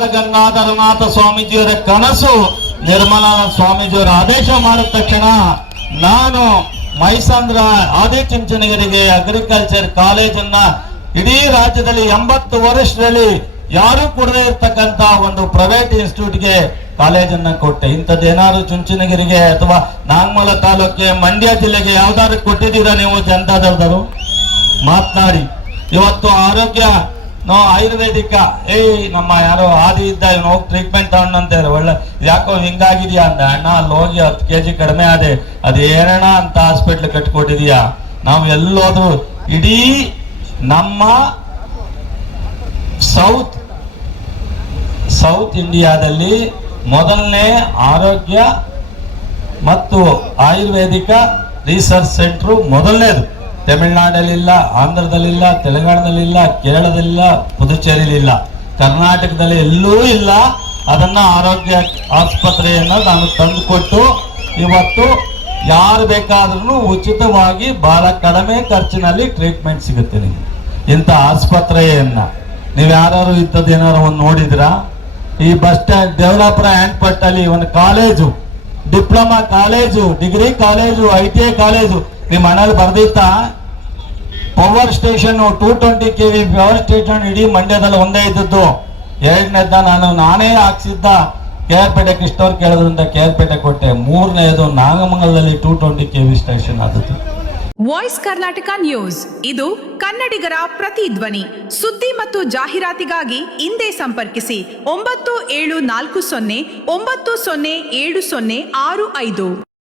ಬಾಲ ಗಂಗಾಧರನಾಥ ಸ್ವಾಮೀಜಿಯವರ ಕನಸು ನಿರ್ಮಲಾನಂದ ಸ್ವಾಮೀಜಿಯವರ ಆದೇಶ ಮಾಡಿದ ತಕ್ಷಣ ನಾನು ಮೈಸಂದ್ರ ಆದಿಚುಂಚನಗಿರಿಗೆ ಅಗ್ರಿಕಲ್ಚರ್ ಕಾಲೇಜನ್ನ ಇಡೀ ರಾಜ್ಯದಲ್ಲಿ 80 ವರ್ಷದಲ್ಲಿ ಯಾರು ಕೊಡದೇ ಇರ್ತಕ್ಕಂತ ಒಂದು ಪ್ರೈವೇಟ್ ಇನ್ಸ್ಟಿಟ್ಯೂಟ್ಗೆ ಕಾಲೇಜನ್ನ ಕೊಟ್ಟೆ. ಇಂಥದ್ದೇನಾದ್ರು ಚುಂಚನಗಿರಿಗೆ ಅಥವಾ ನಾಗಮಲ ತಾಲೂಕಿಗೆ ಮಂಡ್ಯ ಜಿಲ್ಲೆಗೆ ಯಾವ್ದಾದ್ರು ಕೊಟ್ಟಿದ್ದೀರಾ ನೀವು ಜನತಾದಳದವರು? ಮಾತನಾಡಿ. ಇವತ್ತು ಆರೋಗ್ಯ ಆಯುರ್ವೇದಿಕ ನಮ್ಮ ಯಾರೋ ಆದಿ ಇದ್ದ ಇವನು ಹೋಗಿ ಟ್ರೀಟ್ಮೆಂಟ್ ತಗೊಂಡಂತ ಒಳ್ಳೆ ಯಾಕೋ ಹಿಂಗಾಗಿದ್ಯಾ ಅಂದ. ಅಣ್ಣ ಅಲ್ಲಿ ಹೋಗಿ 10 kg ಕಡಿಮೆ ಆದೆ, ಅದೇನಣ್ಣ ಅಂತ ಹಾಸ್ಪಿಟ್ಲ್ ಕಟ್ಕೊಟ್ಟಿದ್ಯಾ. ನಾವು ಎಲ್ಲೋದ್ರು ಇಡೀ ನಮ್ಮ ಸೌತ್ ಇಂಡಿಯಾದಲ್ಲಿ ಮೊದಲನೇ ಆರೋಗ್ಯ ಮತ್ತು ಆಯುರ್ವೇದಿಕ ರಿಸರ್ಚ್ ಸೆಂಟ್ರು ಮೊದಲನೇದು. ತಮಿಳುನಾಡಲ್ಲಿಲ್ಲ, ಆಂಧ್ರದಲ್ಲಿಲ್ಲ, ತೆಲಂಗಾಣದಲ್ಲಿಲ್ಲ, ಕೇರಳದಲ್ಲಿಲ್ಲ, ಪುದುಚೇರಿಲಿಲ್ಲ, ಕರ್ನಾಟಕದಲ್ಲಿ ಎಲ್ಲೂ ಇಲ್ಲ. ಅದನ್ನ ಆರೋಗ್ಯ ಆಸ್ಪತ್ರೆಯನ್ನ ನಾನು ತಂದುಕೊಟ್ಟು ಇವತ್ತು ಯಾರು ಬೇಕಾದ್ರೂ ಉಚಿತವಾಗಿ ಬಹಳ ಕಡಿಮೆ ಖರ್ಚಿನಲ್ಲಿ ಟ್ರೀಟ್ಮೆಂಟ್ ಸಿಗುತ್ತೆ. ನಿಮ್ಗೆ ಇಂಥ ಆಸ್ಪತ್ರೆಯನ್ನ ನೀವು ಯಾರು ಇಂಥದ್ದೇನಾರು ಒಂದು ನೋಡಿದ್ರಾ? ಈ ಬಸ್ ಸ್ಟ್ಯಾಂಡ್ ದೇವರಾಪುರ ಹ್ಯಾಂಡ್ಪಟ್ಟಲ್ಲಿ ಒಂದು college, diploma college, degree college, ITI college ನಿಮ್ಮ ಮನೇಲಿ ಬರ್ದಿತ್ತ? Power station 220 kV power station ಇಡೀ ಮಂಡ್ಯದಲ್ಲಿ ಒಂದೇ ಇದ್ದದ್ದು. ಎರಡನೇದ ನಾನೇ ಹಾಕ್ಸಿದ್ದ KR-ಪೇಟೆ ಕೃಷ್ಣವ್ರು ಕೇಳೋದ್ರಿಂದ KR-ಪೇಟೆ ಕೊಟ್ಟೆ. ಮೂರನೇದು ನಾಗಮಂಗಲದಲ್ಲಿ 220 kV ಸ್ಟೇಷನ್ ಆದದ್ದು. ವಾಯ್ಸ್ ಕರ್ನಾಟಕ ನ್ಯೂಸ್, ಇದು ಕನ್ನಡಿಗರ ಪ್ರತಿಧ್ವನಿ. ಸುದ್ದಿ ಮತ್ತು ಜಾಹೀರಾತಿಗಾಗಿ ಹಿಂದೆ ಸಂಪರ್ಕಿಸಿ 9740 907065.